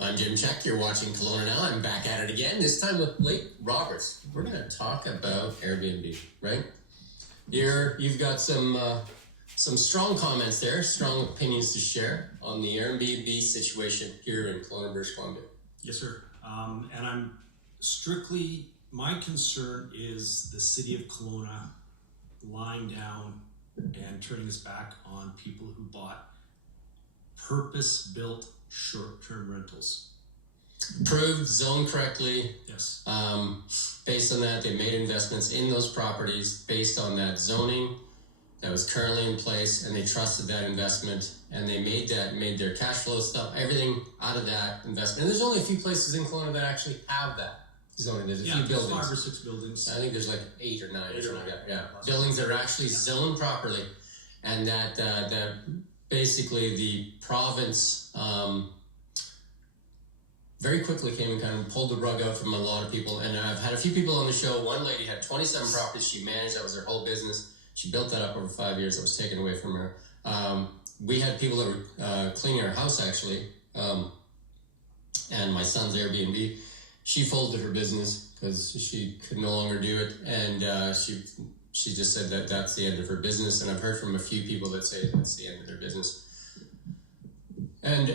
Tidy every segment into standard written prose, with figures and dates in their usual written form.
I'm Jim Csek. You're watching Kelowna Now. I'm back at it again, this time with Blake Roberts. We're going to talk about Airbnb, right? You've got some strong comments there, strong opinions to share on the Airbnb situation here in Kelowna, British Columbia. Yes, sir. And I'm strictly, my concern is the city of Kelowna lying down and turning its back on people who bought purpose-built short-term rentals. Approved, zoned correctly. Yes. Based on that, they made investments in those properties based on that zoning that was currently in place, and they trusted that investment, and they made their cash flow stuff, everything out of that investment. And there's only a few places in Kelowna that actually have that zoning. There's a few buildings. 5 or 6 buildings. I think there's like 8 or 9 or something like that. Yeah, buildings that are actually zoned properly, and that basically the province very quickly came and kind of pulled the rug out from a lot of people. And I've had a few people on the show. One lady had 27 properties she managed. That was her whole business. She built that up over 5 years. That was taken away from her. We had people that were cleaning our house, actually, and my son's Airbnb. She folded her business because she could no longer do it, and she just said that that's the end of her business. And I've heard from a few people that say that's the end of their business. And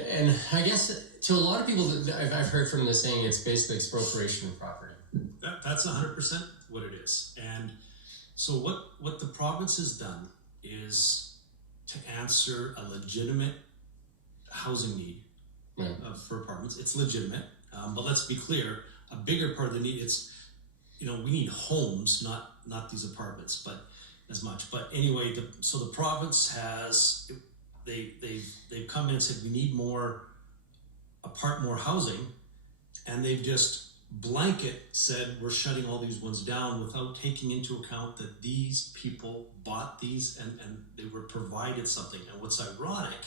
I guess to a lot of people that I've heard from this saying it's basically expropriation of property. That's 100% what it is. And so what the province has done is to answer a legitimate housing need for apartments. It's legitimate, but let's be clear, a bigger part of the need, it's, we need homes, not these apartments, but as much. But anyway, so the province has, they've come in and said we need more housing, and they've just blanket said we're shutting all these ones down without taking into account that these people bought these and they were provided something. And what's ironic,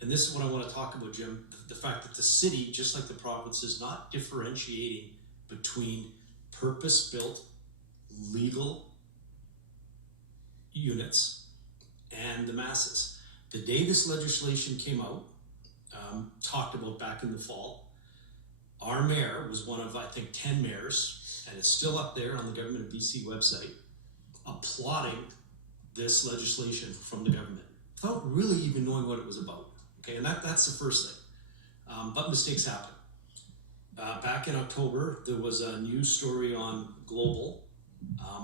and this is what I want to talk about, Jim, the fact that the city, just like the province, is not differentiating between purpose-built legal units and the masses. The day this legislation came out, talked about back in the fall, our mayor was one of, I think, 10 mayors, and it's still up there on the Government of BC website, applauding this legislation from the government without really even knowing what it was about. Okay, and that's the first thing. But mistakes happen. Back in October, there was a news story on Global,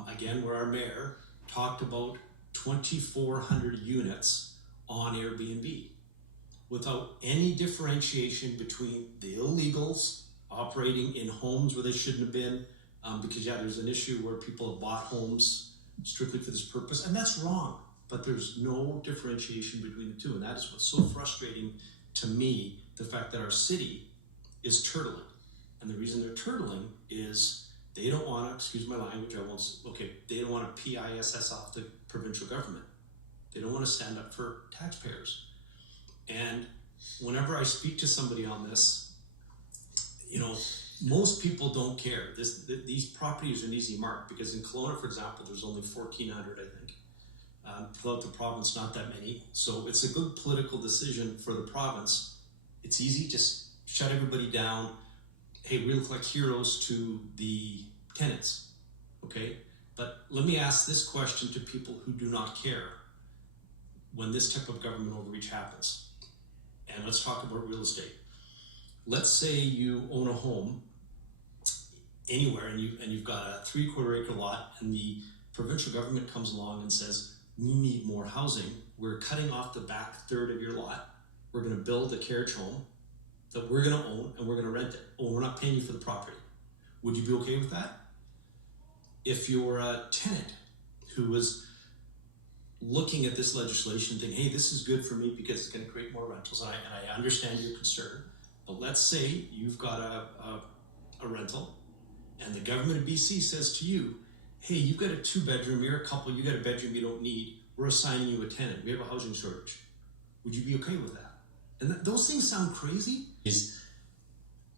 again, where our mayor talked about 2,400 units on Airbnb without any differentiation between the illegals operating in homes where they shouldn't have been, because there's an issue where people have bought homes strictly for this purpose, and that's wrong, but there's no differentiation between the two, and that is what's so frustrating to me, the fact that our city is turtling. And the reason they're turtling is they don't want to, excuse my language, they don't want to PISS off the provincial government. They don't want to stand up for taxpayers. And whenever I speak to somebody on this, most people don't care. These properties are an easy mark, because in Kelowna, for example, there's only 1,400, I think. Throughout the province, not that many. So it's a good political decision for the province. It's easy, just shut everybody down. Hey, we look like heroes to the tenants, okay? But let me ask this question to people who do not care when this type of government overreach happens. And let's talk about real estate. Let's say you own a home anywhere, and you've got a 3/4 acre lot, and the provincial government comes along and says, we need more housing. We're cutting off the back third of your lot. We're going to build a carriage home that we're going to own, and we're going to rent it. Oh, we're not paying you for the property. Would you be okay with that? If you're a tenant who was looking at this legislation thinking, hey, this is good for me because it's going to create more rentals, and I understand your concern, but let's say you've got a rental, and the government of BC says to you, hey, you've got a 2-bedroom, you're a couple, you got a bedroom you don't need, we're assigning you a tenant, we have a housing shortage. Would you be okay with that? And those things sound crazy.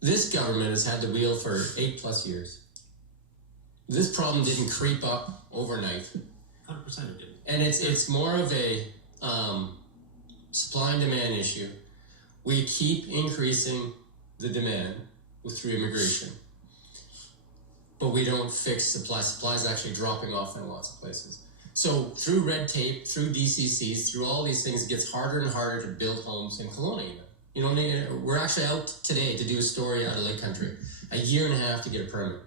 This government has had the wheel for 8+ years. This problem didn't creep up overnight. 100% it didn't. And it's more of a supply and demand issue. We keep increasing the demand through immigration, but we don't fix supply. Supply is actually dropping off in lots of places. So through red tape, through DCCs, through all these things, it gets harder and harder to build homes in Kelowna even. You know, we're actually out today to do a story out of Lake Country. A year and a half to get a permit.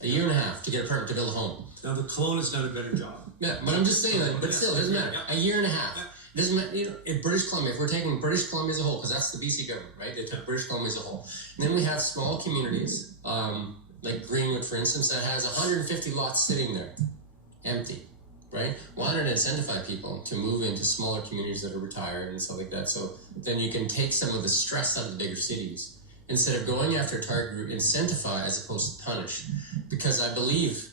A year and a half to get a permit to build a home. Now the Kelowna's done a better job. Yeah, but I'm just saying that, but still, it doesn't matter. A year and a half. Doesn't matter, you know, in British Columbia, if we're taking British Columbia as a whole, because that's the BC government, right? They took British Columbia as a whole. And then we have small communities, like Greenwood, for instance, that has 150 lots sitting there, empty, right? Why not incentivize people to move into smaller communities that are retired and stuff like that? So then you can take some of the stress out of the bigger cities. Instead of going after a target group, incentivize as opposed to punish. Because I believe,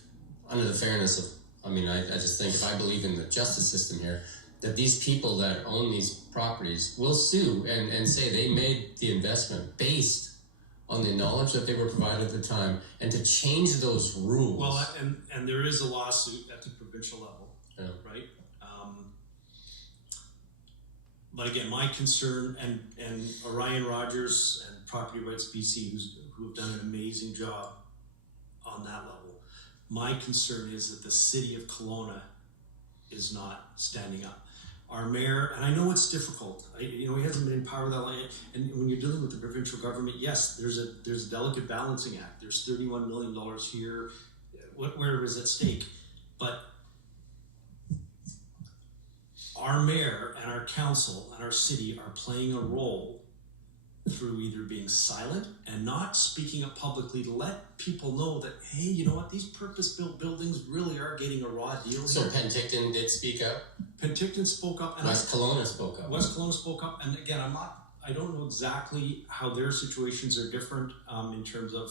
under the fairness of, I just think if I believe in the justice system here, that these people that own these properties will sue and say they made the investment based on the knowledge that they were provided at the time, and to change those rules. Well, and there is a lawsuit at the provincial level, right? But again, my concern, and Orion Rogers and Property Rights BC, who have done an amazing job on that level. My concern is that the city of Kelowna is not standing up. Our mayor, and I know it's difficult. He hasn't been in power that long. And when you're dealing with the provincial government, yes, there's a delicate balancing act. There's $31 million here, whatever is at stake. But our mayor and our council and our city are playing a role through either being silent and not speaking up publicly to let people know that, hey, you know what, these purpose-built buildings really are getting a raw deal. So Penticton did speak up? Penticton spoke up. And West Kelowna spoke up. West Kelowna spoke up. And again, I don't know exactly how their situations are different in terms of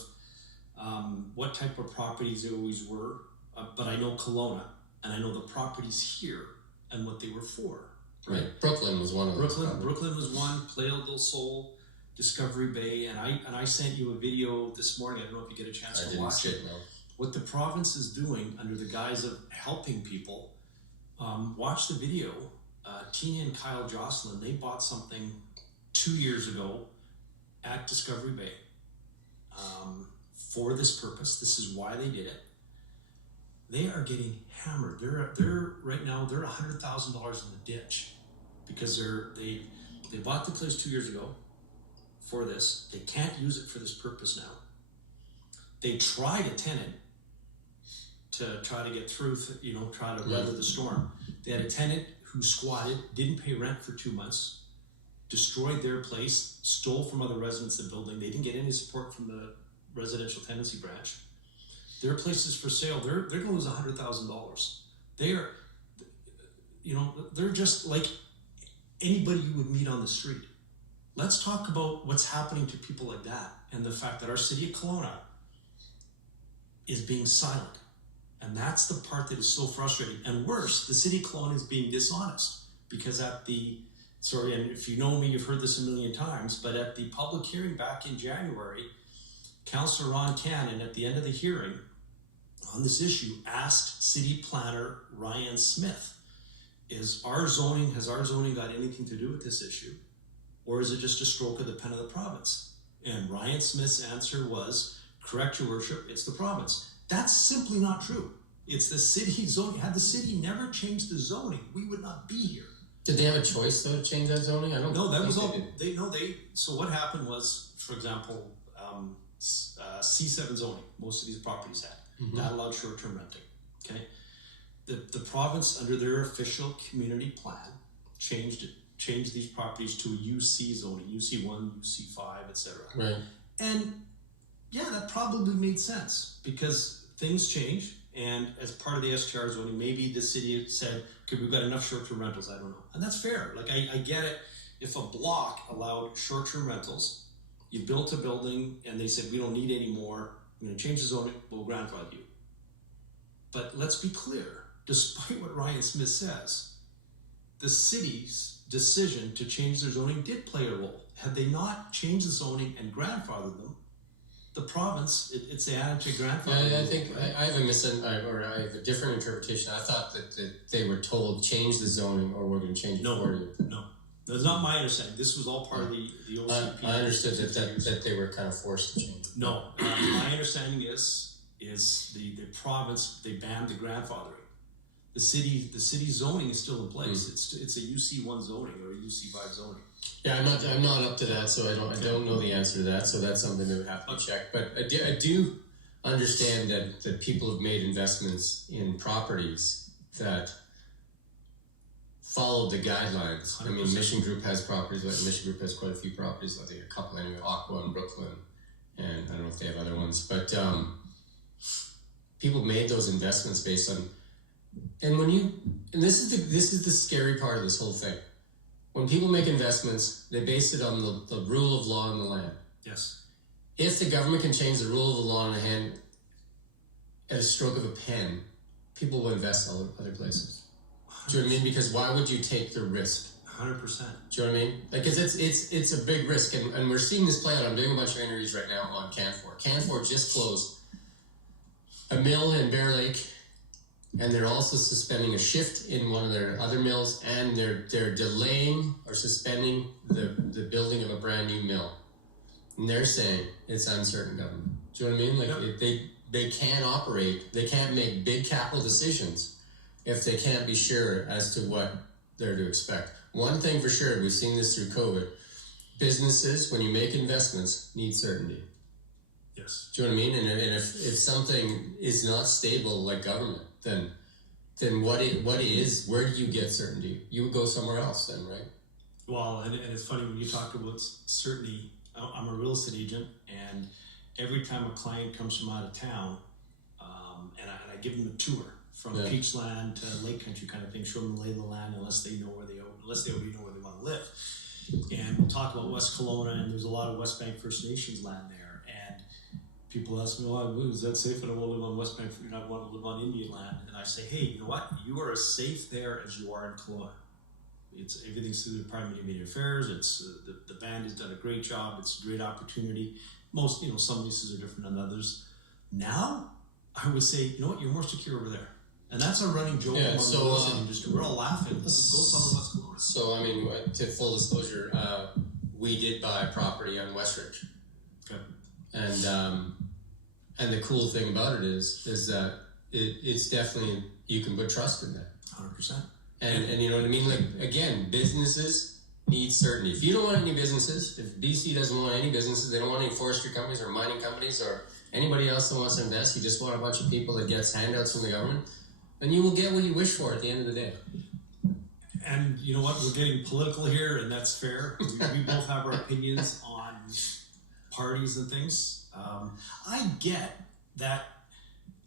what type of properties they always were. But I know Kelowna, and I know the properties here and what they were for. Right. Brooklyn was one of those. Brooklyn was one, Playa del Sol, Discovery Bay, and I sent you a video this morning. I don't know if you get a chance to watch it. No. What the province is doing under the guise of helping people, watch the video. Tina and Kyle Jocelyn, they bought something 2 years ago at Discovery Bay for this purpose. This is why they did it. They are getting hammered. They're right now they're $100,000 in the ditch because they bought the place 2 years ago for this. They can't use it for this purpose now. They tried a tenant to try to get through, try to weather the storm. They had a tenant who squatted, didn't pay rent for 2 months, destroyed their place, stole from other residents of the building. They didn't get any support from the residential tenancy branch. Their place is for sale. They're going to lose $100,000. They're just like anybody you would meet on the street. Let's talk about what's happening to people like that and the fact that our city of Kelowna is being silent. And that's the part that is so frustrating. And worse, the city of Kelowna is being dishonest because and if you know me, you've heard this a million times, but at the public hearing back in January, Councillor Ron Cannon, at the end of the hearing on this issue, asked City Planner Ryan Smith, has our zoning got anything to do with this issue? Or is it just a stroke of the pen of the province? And Ryan Smith's answer was, correct, your worship, it's the province. That's simply not true. It's the city zoning. Had the city never changed the zoning, we would not be here. Did they have a choice though to change that zoning? I don't know. That was all. So what happened was, for example, C7 zoning, most of these properties had. Mm-hmm. That allowed short-term renting. Okay, the province, under their official community plan, changed these properties to a UC zoning, UC1, UC5, etc. Right. And yeah, that probably made sense because things change. And as part of the STR zoning, maybe the city said, okay, we've got enough short-term rentals. I don't know. And that's fair. Like, I get it. If a block allowed short-term rentals, you built a building and they said, we don't need any more, I'm going to change the zoning, we'll grandfather you. But let's be clear, despite what Ryan Smith says, the city's decision to change their zoning did play a role. Had they not changed the zoning and grandfathered them, the province, it's the attitude grandfather. Yeah, I think right? I have a different interpretation. I thought that they were told change the zoning or we're going to change it for you. That's not my understanding. This was all part of the OCP. I understood that they were kind of forced to change. No, my understanding is the province, they banned the grandfathering. The city zoning is still in place. It's a UC1 zoning or a UC5 zoning. Yeah, I'm not up to that, so I don't know the answer to that. So that's something that would have to be checked. But I do understand that people have made investments in properties that followed the guidelines. 100%. I mean, Mission Group has properties. Mission Group has quite a few properties. I think a couple anyway, Aqua and Brooklyn, and I don't know if they have other ones. But people made those investments based on, and this is the scary part of this whole thing. When people make investments, they base it on the rule of law in the land. Yes. If the government can change the rule of the law in the hand at a stroke of a pen, people will invest other places. Do you know what I mean? Because why would you take the risk? 100%. Do you know what I mean? Like, cause it's a big risk, and we're seeing this play out. I'm doing a bunch of interviews right now on Canfor. Canfor just closed a mill in Bear Lake, and they're also suspending a shift in one of their other mills, and they're delaying or suspending the building of a brand new mill. And they're saying it's uncertain government. Do you know what I mean? Like, yep. They can't operate, they can't make big capital decisions if they can't be sure as to what they're to expect. One thing for sure, we've seen this through COVID, businesses, when you make investments, need certainty. Yes. Do you know what I mean? And if something is not stable like government, then what is, where do you get certainty? You would go somewhere else then, right? Well, and it's funny when you talk about certainty. I'm a real estate agent, and every time a client comes from out of town, and I give them a tour from Peachland to Lake Country kind of thing, show them the lay of the land, unless they already know where they want to live. And we'll talk about West Kelowna, and there's a lot of West Bank First Nations land there. And people ask me, well, is that safe? I don't want to live on West Bank, I want to live on Indian land. And I say, hey, you know what? You are as safe there as you are in Kelowna. Everything's through the Department of Immediate Affairs. It's the band has done a great job. It's a great opportunity. Most, some leases are different than others. Now, I would say, you know what? You're more secure over there. And that's a running joke among the real estate industry. We're all laughing. Let's go sell West Kelowna. So, I mean, to full disclosure, we did buy property on Westridge. Okay. And the cool thing about it is that it's definitely, you can put trust in that. 100%. And you know what I mean? Like, again, businesses need certainty. If you don't want any businesses, if BC doesn't want any businesses, they don't want any forestry companies or mining companies or anybody else that wants to invest, you just want a bunch of people that gets handouts from the government, then you will get what you wish for at the end of the day. And you know what? We're getting political here, and that's fair. We both have our opinions on parties and things. I get that.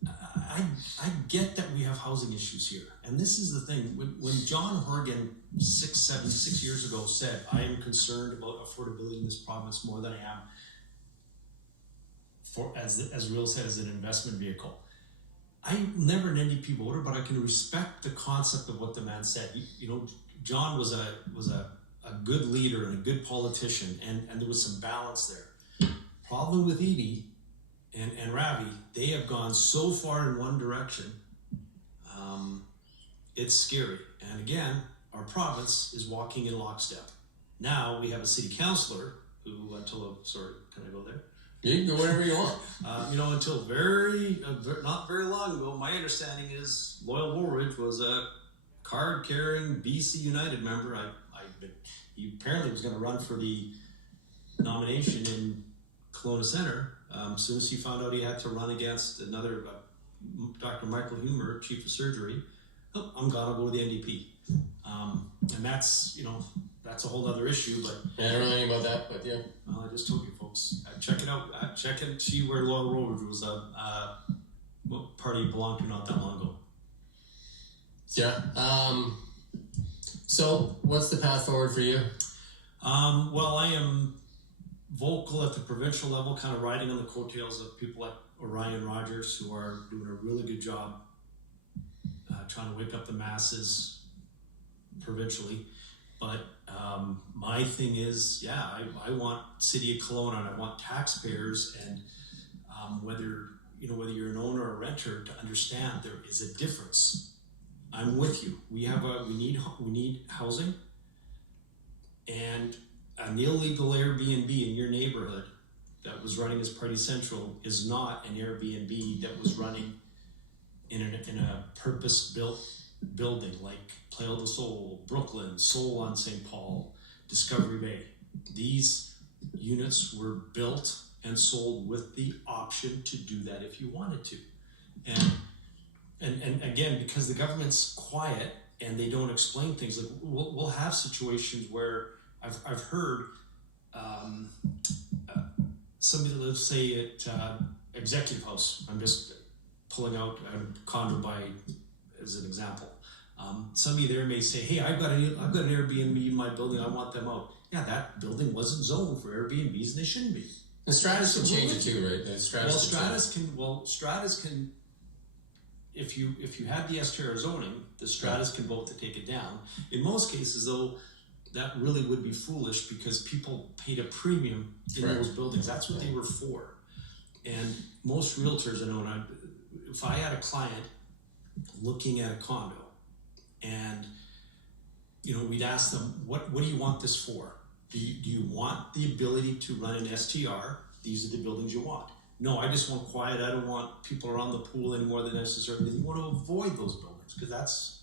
I get that we have housing issues here, and this is the thing. When John Horgan 6 years ago said, "I am concerned about affordability in this province more than I am as real estate as an investment vehicle." I'm never an NDP voter, but I can respect the concept of what the man said. John was a good leader and a good politician, and there was some balance there. Problem with Edie and Ravi, they have gone so far in one direction, it's scary. And again, our province is walking in lockstep. Now we have a city councillor who, can I go there? You can go wherever you want. Until not very long ago, my understanding is Loyal Woolridge was a card-carrying BC United member. He apparently was going to run for the nomination in Kelowna Centre. As soon as he found out he had to run against another Dr. Michael Humer, chief of surgery, I'm gonna go to the NDP. And that's a whole other issue. But I don't know anything about that, but yeah. Well, I just told you, folks. Check it out. Check and see where Loyal Woolridge was what party he belonged to not that long ago. Yeah. So, what's the path forward for you? Well, I am vocal at the provincial level, kind of riding on the coattails of people like Orion Rogers, who are doing a really good job trying to wake up the masses provincially. But my thing is, I want City of Kelowna, and I want taxpayers, and whether you're an owner or a renter, to understand there is a difference. I'm with you. We need housing. and an illegal Airbnb in your neighborhood that was running as Party Central is not an Airbnb that was running in a purpose-built building like Playa del Sol, Brooklyn, Seoul on St. Paul, Discovery Bay. These units were built and sold with the option to do that if you wanted to. And again, because the government's quiet and they don't explain things, like we'll have situations where I've heard somebody, let's say at Executive House, I'm just pulling out a condo by as an example. Somebody there may say, hey, I've got an Airbnb in my building, I want them out. Yeah, that building wasn't zoned for Airbnbs and they shouldn't be. The Stratus can change it too, right? Stratus can, if you had the STR zoning, the Stratus can vote to take it down. In most cases, though, that really would be foolish because people paid a premium in those buildings. That's what they were for. And most realtors, I know, if I had a client looking at a condo, and we'd ask them, what do you want this for? Do you want the ability to run an STR? These are the buildings you want. No, I just want quiet. I don't want people around the pool any more than necessary. You want to avoid those buildings because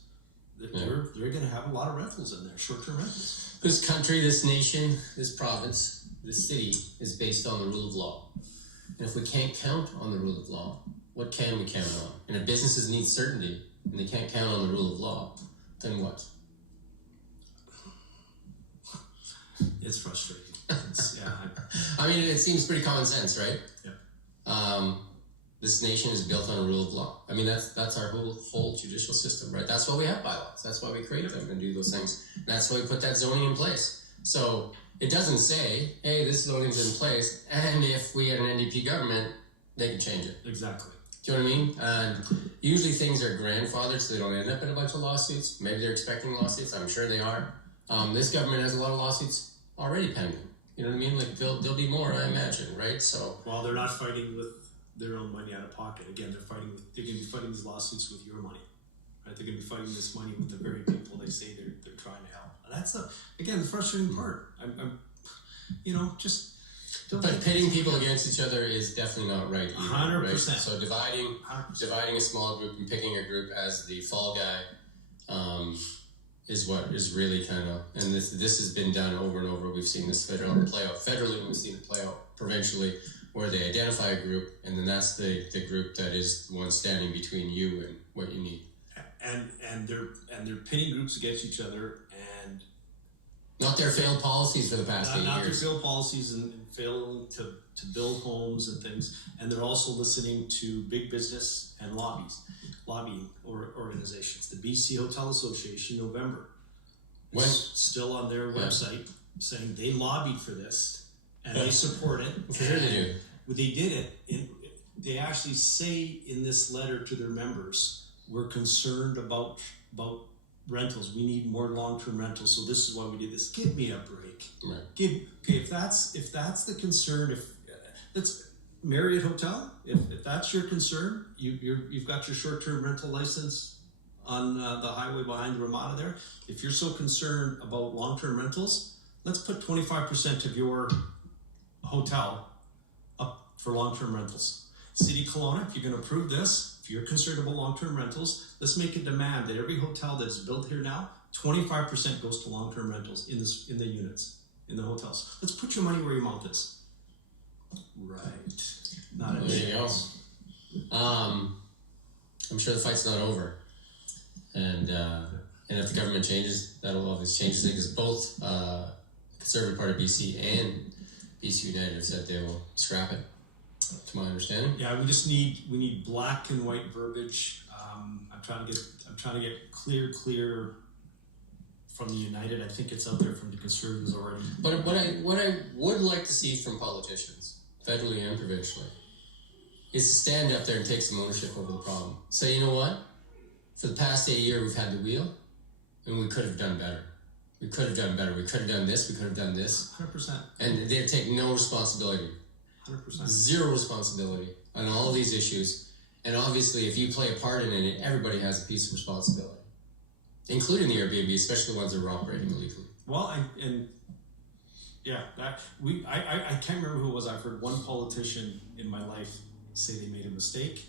they're going to have a lot of rentals in there, short-term rentals. This country, this nation, this province, this city is based on the rule of law. And if we can't count on the rule of law, what can we count on? And if businesses need certainty and they can't count on the rule of law, then what? It's frustrating. I mean, it seems pretty common sense, right? Yeah. This nation is built on a rule of law. I mean, that's our whole judicial system, right? That's why we have bylaws. That's why we create them and do those things. And that's why we put that zoning in place. So it doesn't say, hey, this zoning's in place, and if we had an NDP government, they can change it. Exactly. Do you know what I mean? And usually things are grandfathered so they don't end up in a bunch of lawsuits. Maybe they're expecting lawsuits. I'm sure they are. This government has a lot of lawsuits already pending. You know what I mean? Like there'll be more, I imagine, right? So while they're not fighting with their own money out of pocket, again, they're going to be fighting these lawsuits with your money, right? They're going to be fighting this money with the very people they say they're trying to help. And that's the frustrating part. I'm just. But pitting people against each other is definitely not right either. 100%. Right? So dividing a small group and picking a group as the fall guy is what is really kind of, and this has been done over and over. We've seen this play out federally, and we've seen it play out provincially, where they identify a group, and then that's the group that is the one standing between you and what you need. And they're pitting groups against each other, and not their failed policies for the past 8 years. Not their failed policies and failing to build homes and things. And they're also listening to big business and lobbying organizations. The BC Hotel Association, November, is still on their website saying they lobbied for this and they support it. For sure they do. They did it. They actually say in this letter to their members, we're concerned about rentals. We need more long-term rentals, so this is why we did this. Give me a break. Right. If that's the concern, that's Marriott Hotel. If that's your concern, you've got your short-term rental license on the highway behind Ramada there. If you're so concerned about long-term rentals, let's put 25% of your hotel up for long-term rentals. City of Kelowna, if you're going to approve this, if you're concerned about long-term rentals, let's make a demand that every hotel that's built here now, 25% goes to long-term rentals in the units, in the hotels. Let's put your money where your mouth is. Right. Not there you go. I'm sure the fight's not over, and if the government changes, that'll obviously change things. Because both Conservative Party of BC and BC United have said they will scrap it. To my understanding. Yeah, we need black and white verbiage. I'm trying to get clear from the United. I think it's out there from the Conservatives already. But what I would like to see from politicians, federally and provincially, is to stand up there and take some ownership over the problem. Say, you know what? For the past 8 years, we've had the wheel, and we could have done better. We could have done better. We could have done this. We could have done this. 100%. And they take no responsibility. 100%. Zero responsibility on all of these issues. And obviously, if you play a part in it, everybody has a piece of responsibility. including the Airbnb, especially the ones that were operating illegally. Well, I can't remember who it was. I've heard one politician in my life say they made a mistake,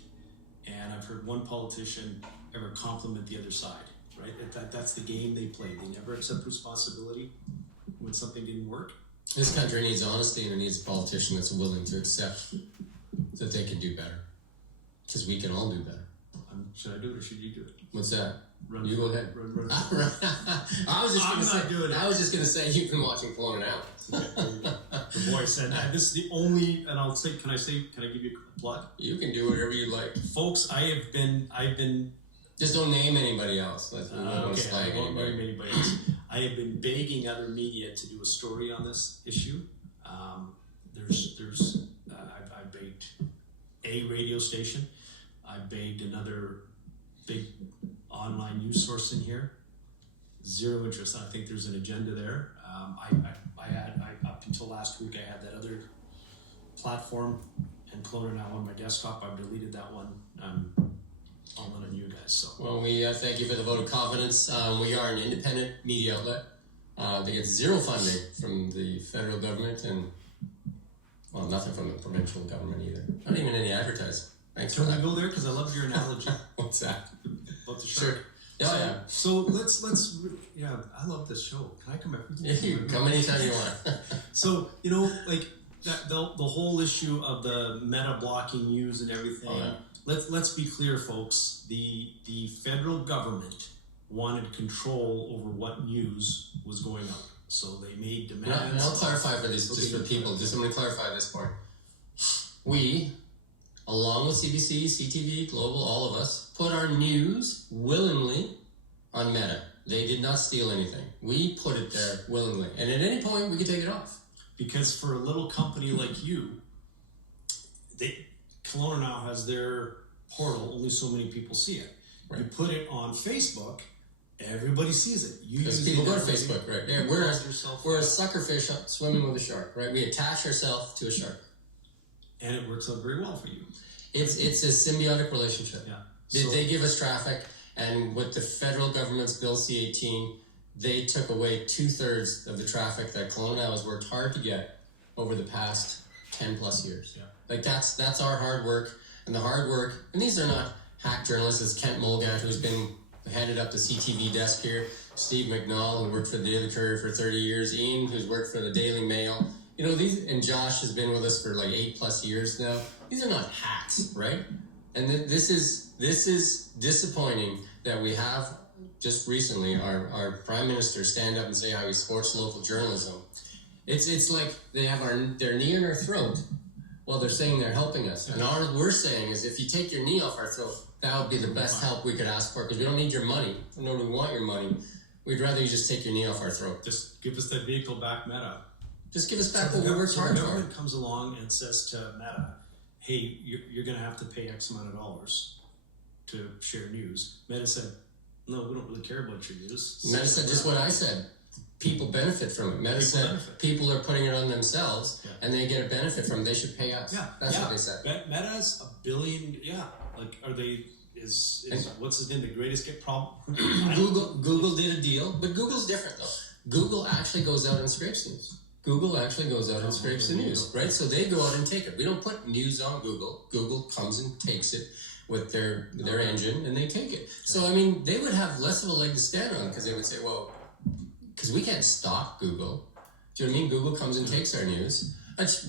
and I've heard one politician ever compliment the other side. Right? That's the game they play. They never accept responsibility when something didn't work. This country needs honesty, and it needs a politician that's willing to accept that they can do better. Because we can all do better. Should I do it or should you do it? What's that? Run, you go ahead. Run. I was just going to say you've been watching Kelowna now. The boy said that. This is the only, and I'll say, can I give you a plug? You can do whatever you like. Folks, I've been. Just don't name anybody else. I won't name anybody else. I have been begging other media to do a story on this issue. I begged a radio station. I begged another big online news source in here. Zero interest. I think there's an agenda there. I had up until last week. I had that other platform and Kelowna now on my desktop. I've deleted that one. I'll let on you guys. So. Well, we thank you for the vote of confidence. We are an independent media outlet. They get zero funding from the federal government and, well, nothing from the provincial government either. Not even any advertising. Thanks for that. Can we go there? Because I love your analogy. What's that? About the shark. Sure. Yeah. So let's I love this show. Can I come every time? You come anytime you want. So, like that the whole issue of the Meta blocking news and everything. Oh, yeah. Let's be clear, folks. The federal government wanted control over what news was going out. So they made demands. And I'll clarify for these, just for people. I'm going to clarify this point. We, along with CBC, CTV, Global, all of us, put our news willingly on Meta. They did not steal anything. We put it there willingly. And at any point, we could take it off. Because for a little company like you, Kelowna now has their portal, only so many people see it. Right. You put it on Facebook, everybody sees it. Because people go to Facebook, right? Yeah, we're a suckerfish swimming with a shark, right? We attach ourselves to a shark. And it works out very well for you. It's a symbiotic relationship. Yeah. They give us traffic, and with the federal government's Bill C-18, they took away 2/3 of the traffic that Kelowna has worked hard to get over the past 10 plus years. Yeah. Like that's our hard work, and the hard work, and these are not hack journalists. It's Kent Mulgant, who's been handed up the CTV desk here, Steve McNall, who worked for the Daily Courier for 30 years, Ian, who's worked for the Daily Mail. These, and Josh has been with us for like 8+ years now. These are not hacks, right? And this is disappointing that we have just recently our Prime Minister stand up and say how he supports local journalism. It's like they have their knee in our throat while they're saying they're helping us. And all we're saying is if you take your knee off our throat, that would be the best help we could ask for, because we don't need your money. Nor do we want your money. We'd rather you just take your knee off our throat. Just give us that vehicle back, Meta. Just give us back what we worked hard for. The government comes along and says to Meta, hey, you're going to have to pay X amount of dollars to share news. Meta said, no, we don't really care about your news. Meta said just what I said. People benefit from it. Meta said people are putting it on themselves, and they get a benefit from it. They should pay us. Yeah. That's what they said. Meta's $1 billion. Yeah. Like, are they... Is what's his name, the greatest problem? Google did a deal, but Google's different though. Google actually goes out and scrapes news. Google actually goes out and scrapes the news, right? So they go out and take it. We don't put news on Google. Google comes and takes it with their engine, and they take it. So, I mean, they would have less of a leg to stand on, because they would say, well, because we can't stop Google. Do you know what I mean? Google comes and takes our news.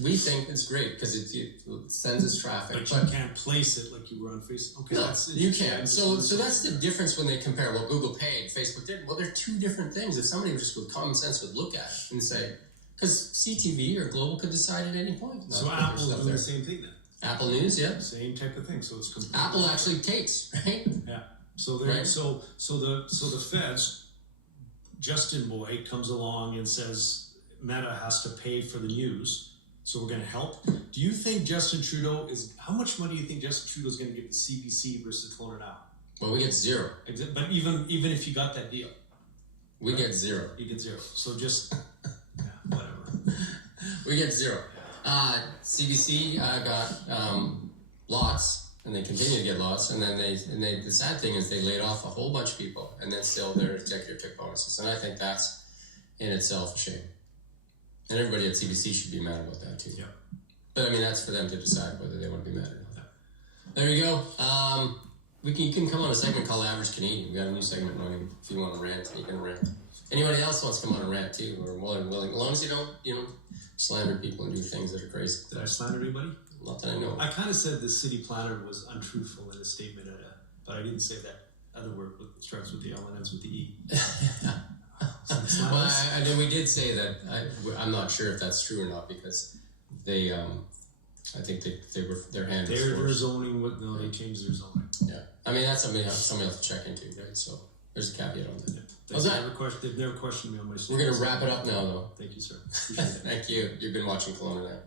We think it's great because it sends us traffic. But you can't place it like you were on Facebook. Okay, no, you can. So that's the difference when they compare. Well, Google paid, Facebook didn't. Well, they're two different things. If somebody just with common sense would look at it and say, because CTV or Global could decide at any point. So Apple's doing the same thing then. Apple News, yeah. Same type of thing. So it's completely Apple actually takes, right? Yeah. So the feds, Justin Boy comes along and says Meta has to pay for the news. So we're going to help. Do you think Justin Trudeau how much money do you think Justin Trudeau is going to give to CBC versus Kelowna now? Well, we get zero. But even if you got that deal, we get zero. You get zero. So just whatever. We get zero. CBC got lots, and they continue to get lots, and then the sad thing is they laid off a whole bunch of people, and then still their executive took bonuses, and I think that's in itself a shame. And everybody at CBC should be mad about that too. Yeah. But I mean, that's for them to decide whether they want to be mad or not. Yeah. There you go. You can come on a segment called Average Canadian. We got a new segment running. If you want to rant, you can rant. Anybody else wants to come on and rant too, or willing, as long as you don't, slander people and do things that are crazy. Did I slander anybody? Not that I know. I kind of said the city planner was untruthful in a statement, but I didn't say that other word that starts with the L and ends with the E. Well, then we did say that. I'm not sure if that's true or not because they, I think their hand. Their zoning. They changed their zoning. Yeah, I mean that's something else to check into, right? So there's a caveat on that. Yeah. They've never questioned me on my. We're gonna wrap it up now, though. Thank you, sir. Appreciate it. Thank you. You've been watching Kelowna now.